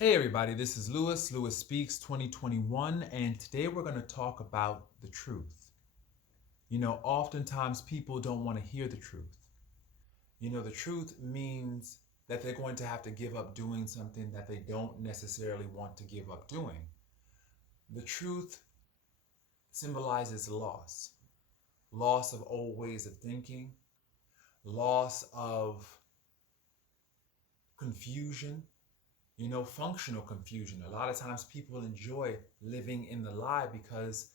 Hey everybody, this is Lewis Speaks 2021, and today we're going to talk about the truth. Oftentimes people don't want to hear the truth. The truth means that they're going to have to give up doing something that they don't necessarily want to give up doing. The truth symbolizes loss of old ways of thinking, loss of confusion, functional confusion. A lot of times people enjoy living in the lie because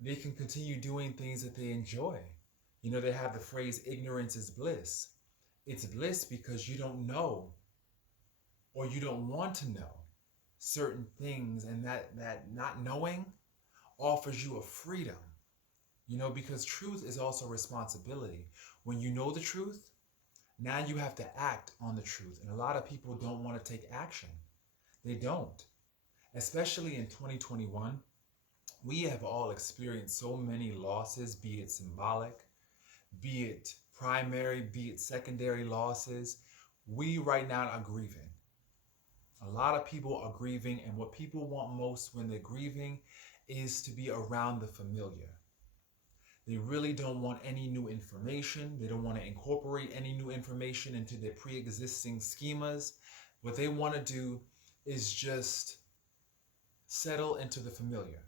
they can continue doing things that they enjoy. They have the phrase ignorance is bliss. It's bliss because you don't know or you don't want to know certain things, and that not knowing offers you a freedom. Because truth is also responsibility. When you know the truth, now you have to act on the truth. And a lot of people don't want to take action. They don't. Especially in 2021, we have all experienced so many losses, be it symbolic, be it primary, be it secondary losses. We right now are grieving. A lot of people are grieving, and what people want most when they're grieving is to be around the familiar. They really don't want any new information. They don't want to incorporate any new information into their pre existing schemas. What they want to do is just settle into the familiar.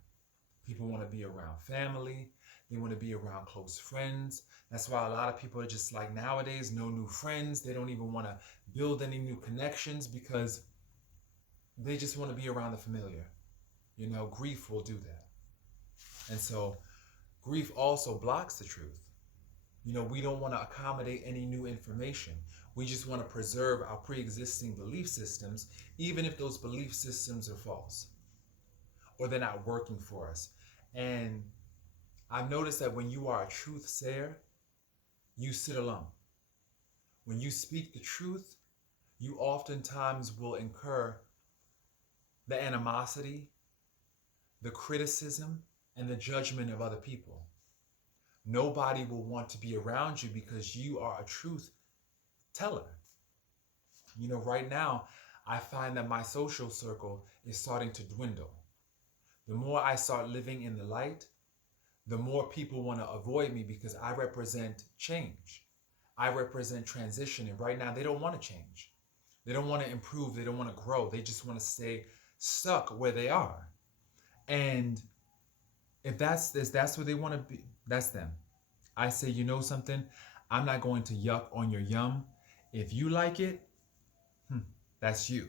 People want to be around family. They want to be around close friends. That's why a lot of people are just like nowadays, no new friends. They don't even want to build any new connections because they just want to be around the familiar. Grief will do that. And so grief also blocks the truth. We don't want to accommodate any new information. We just want to preserve our pre existing belief systems, even if those belief systems are false or they're not working for us. And I've noticed that when you are a truth sayer, you sit alone. When you speak the truth, you oftentimes will incur the animosity, the criticism, and the judgment of other people. Nobody will want to be around you because you are a truth teller. Right now, I find that my social circle is starting to dwindle. The more I start living in the light, the more people want to avoid me because I represent change. I represent transition. And right now, they don't want to change. They don't want to improve. They don't want to grow. They just want to stay stuck where they are. And if that's where they want to be, that's them. I say, you know something? I'm not going to yuck on your yum. If you like it, that's you.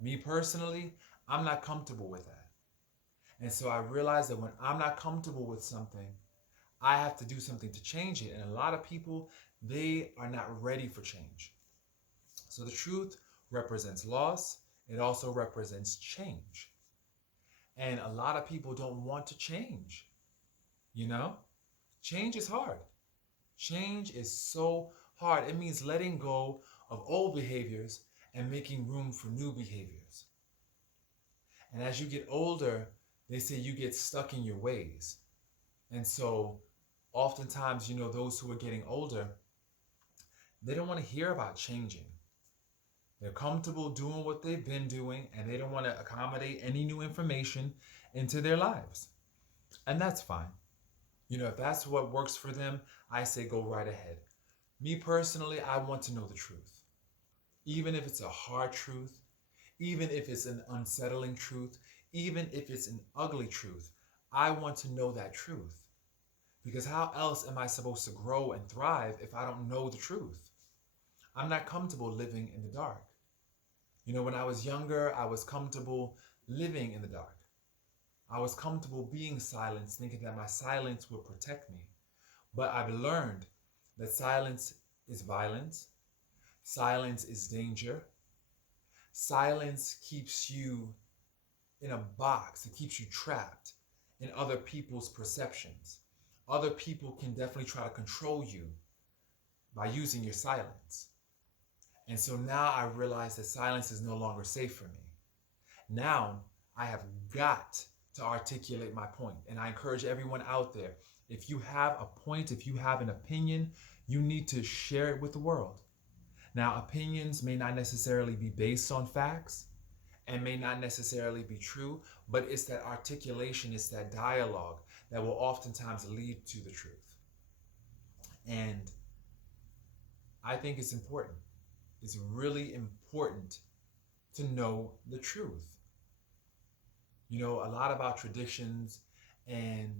Me personally, I'm not comfortable with that. And so I realize that when I'm not comfortable with something, I have to do something to change it. And a lot of people, they are not ready for change. So the truth represents loss. It also represents change. And a lot of people don't want to change. You know, change is hard. Change is so hard. It means letting go of old behaviors and making room for new behaviors. And as you get older, they say you get stuck in your ways. And so oftentimes, those who are getting older, they don't want to hear about changing. They're comfortable doing what they've been doing, and they don't want to accommodate any new information into their lives. And that's fine. If that's what works for them, I say go right ahead. Me personally, I want to know the truth. Even if it's a hard truth, even if it's an unsettling truth, even if it's an ugly truth, I want to know that truth. Because how else am I supposed to grow and thrive if I don't know the truth? I'm not comfortable living in the dark. When I was younger, I was comfortable living in the dark. I was comfortable being silenced, thinking that my silence would protect me. But I've learned that silence is violence, silence is danger, silence keeps you in a box, it keeps you trapped in other people's perceptions. Other people can definitely try to control you by using your silence. And so now I realize that silence is no longer safe for me. Now I have got to articulate my point. And I encourage everyone out there, if you have a point, if you have an opinion, you need to share it with the world. Now, opinions may not necessarily be based on facts, and may not necessarily be true, but it's that articulation, it's that dialogue that will oftentimes lead to the truth. And I think it's important. It's really important to know the truth. You know, a lot of our traditions and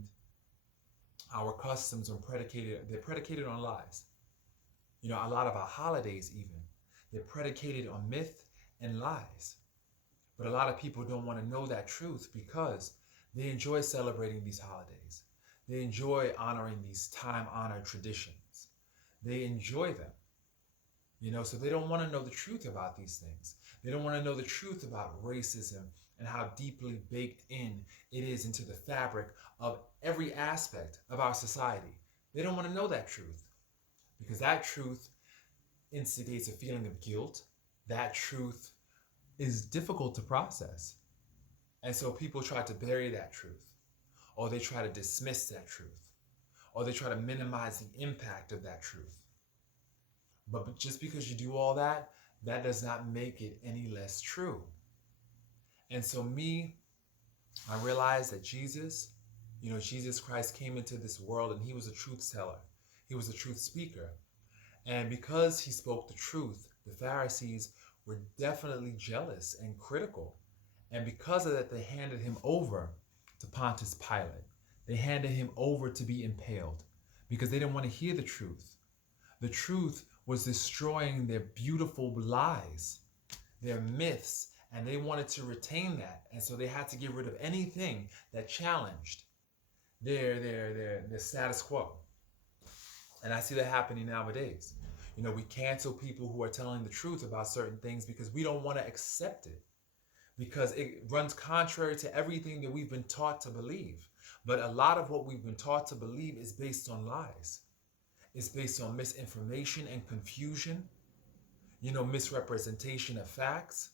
our customs are predicated on lies. You know, a lot of our holidays even, they're predicated on myth and lies. But a lot of people don't want to know that truth because they enjoy celebrating these holidays. They enjoy honoring these time-honored traditions. They enjoy them. You know, so they don't want to know the truth about these things. They don't want to know the truth about racism and how deeply baked in it is into the fabric of every aspect of our society. They don't want to know that truth because that truth instigates a feeling of guilt. That truth is difficult to process. And so people try to bury that truth, or they try to dismiss that truth, or they try to minimize the impact of that truth. But just because you do all that, that does not make it any less true. And so I realized that Jesus Christ came into this world and he was a truth teller. He was a truth speaker. And because he spoke the truth, the Pharisees were definitely jealous and critical. And because of that, they handed him over to Pontius Pilate. They handed him over to be impaled because they didn't want to hear the truth. The truth was destroying their beautiful lies, their myths, and they wanted to retain that. And so they had to get rid of anything that challenged their status quo. And I see that happening nowadays. You know, we cancel people who are telling the truth about certain things because we don't want to accept it, because it runs contrary to everything that we've been taught to believe. But a lot of what we've been taught to believe is based on lies. It's based on misinformation and confusion, you know, misrepresentation of facts,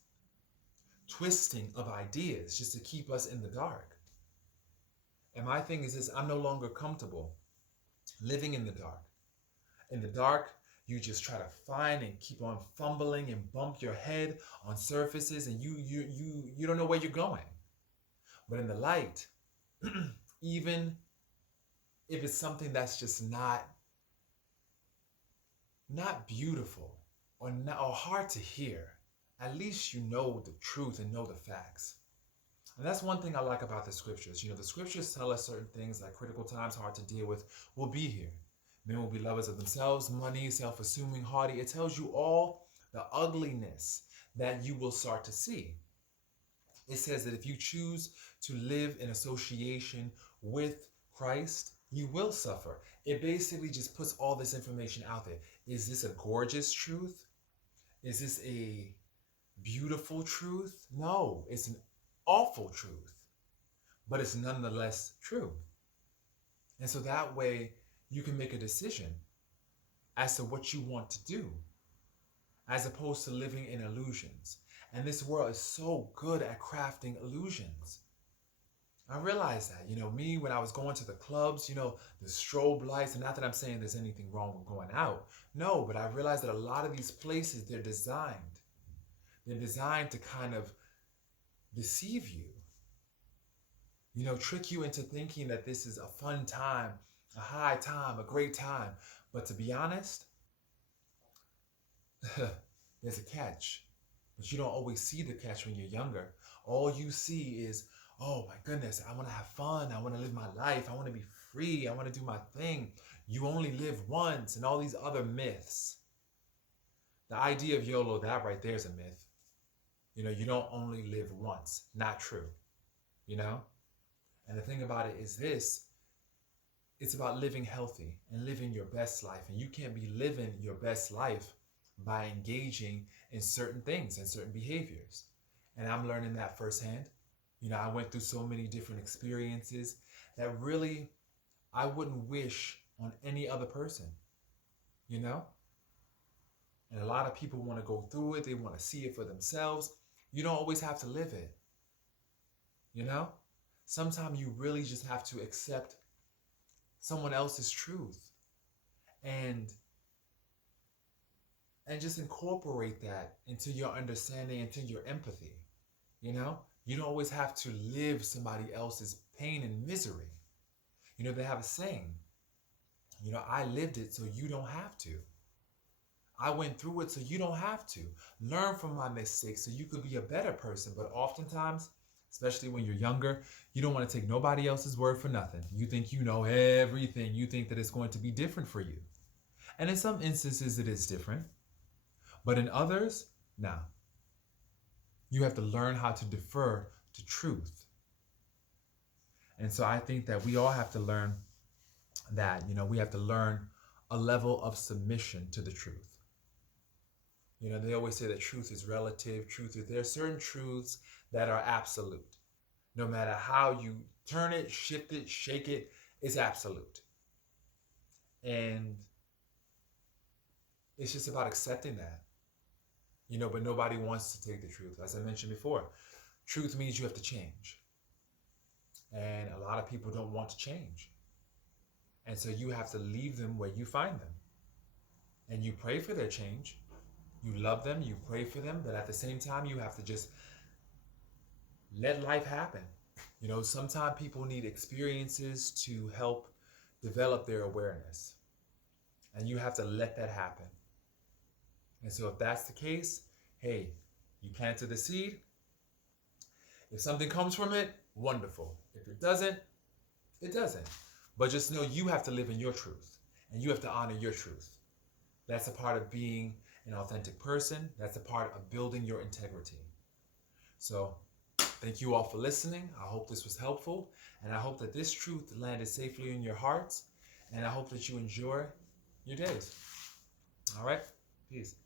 twisting of ideas just to keep us in the dark. And my thing is this: I'm no longer comfortable living in the dark. In the dark, you just try to find and keep on fumbling and bump your head on surfaces, and you don't know where you're going. But in the light, even if it's something that's just not beautiful or hard to hear, at least you know the truth and know the facts. And that's one thing I like about the scriptures. You know, the scriptures tell us certain things like critical times hard to deal with will be here. Men will be lovers of themselves, money, self-assuming, haughty. It tells you all the ugliness that you will start to see. It says that if you choose to live in association with Christ, you will suffer. It basically just puts all this information out there. Is this a gorgeous truth? Is this a beautiful truth? No, it's an awful truth, but it's nonetheless true. And so that way you can make a decision as to what you want to do, as opposed to living in illusions. And this world is so good at crafting illusions. I realized that, you know, me, when I was going to the clubs, you know, the strobe lights, and not that I'm saying there's anything wrong with going out. No, but I realized that a lot of these places, they're designed to kind of deceive you. You know, trick you into thinking that this is a fun time, a high time, a great time. But to be honest, there's a catch. But you don't always see the catch when you're younger. All you see is, oh my goodness, I want to have fun. I want to live my life. I want to be free. I want to do my thing. You only live once, and all these other myths. The idea of YOLO, that right there is a myth. You know, you don't only live once. Not true. You know? And the thing about it is this: it's about living healthy and living your best life. And you can't be living your best life by engaging in certain things and certain behaviors. And I'm learning that firsthand. You know, I went through so many different experiences that really I wouldn't wish on any other person, you know? And a lot of people want to go through it. They want to see it for themselves. You don't always have to live it, you know? Sometimes you really just have to accept someone else's truth and just incorporate that into your understanding, into your empathy. You know, you don't always have to live somebody else's pain and misery. You know, they have a saying, I lived it so you don't have to. I went through it so you don't have to. Learn from my mistakes so you could be a better person. But oftentimes, especially when you're younger, you don't want to take nobody else's word for nothing. You think you know everything. You think that it's going to be different for you. And in some instances, it is different. But in others, no. You have to learn how to defer to truth. And so I think that we all have to learn that, we have to learn a level of submission to the truth. They always say that truth is relative. There are certain truths that are absolute. No matter how you turn it, shift it, shake it, it's absolute. And it's just about accepting that. But nobody wants to take the truth. As I mentioned before, truth means you have to change. And a lot of people don't want to change. And so you have to leave them where you find them. And you pray for their change. You love them, you pray for them, but at the same time, you have to just let life happen. Sometimes people need experiences to help develop their awareness. And you have to let that happen. And so if that's the case, hey, you planted the seed. If something comes from it, wonderful. If it doesn't, it doesn't. But just know you have to live in your truth. And you have to honor your truth. That's a part of being an authentic person. That's a part of building your integrity. So thank you all for listening. I hope this was helpful. And I hope that this truth landed safely in your hearts. And I hope that you enjoy your days. All right? Peace.